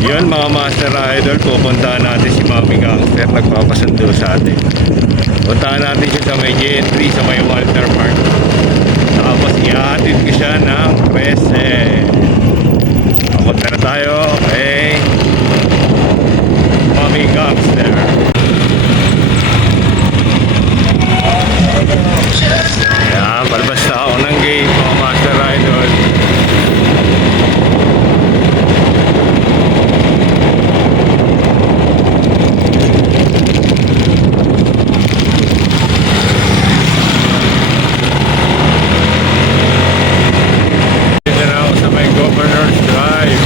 Yun mga master idol, pupuntahan natin si Mami Gangster, nagpapasundo sa atin. Puntahan natin siya sa may J3, sa may Walter Park. Tapos ihahatid ko siya ng present. Papunta na tayo, okay? Mami Gangster. Ayan, palabas na ako ng gate mga master idol. Dito na ako sa may Governor's Drive.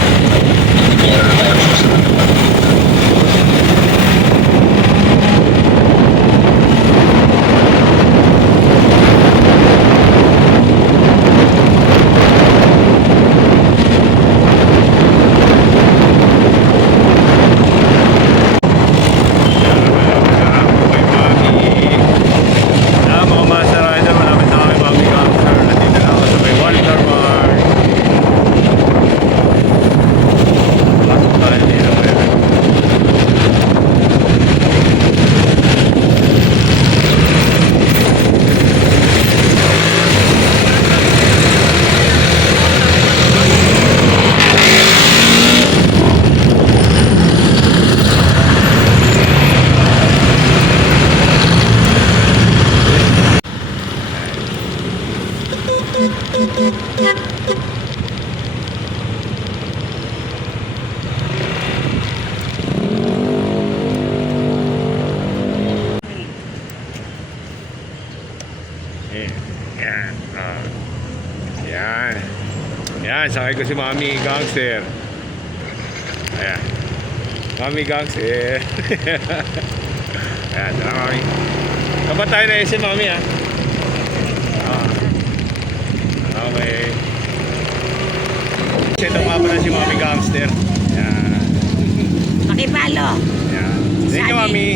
Yan. Yan. Yan, sakay ko si Mami Gangster. Ayan. Mami Gangster. Ayan, tara Mami. Kapat tayo na si Mami ha. Okay. Ito nga pala si Mami Gangster. Ayan. Makipalo. Ayan. Thank you Mami.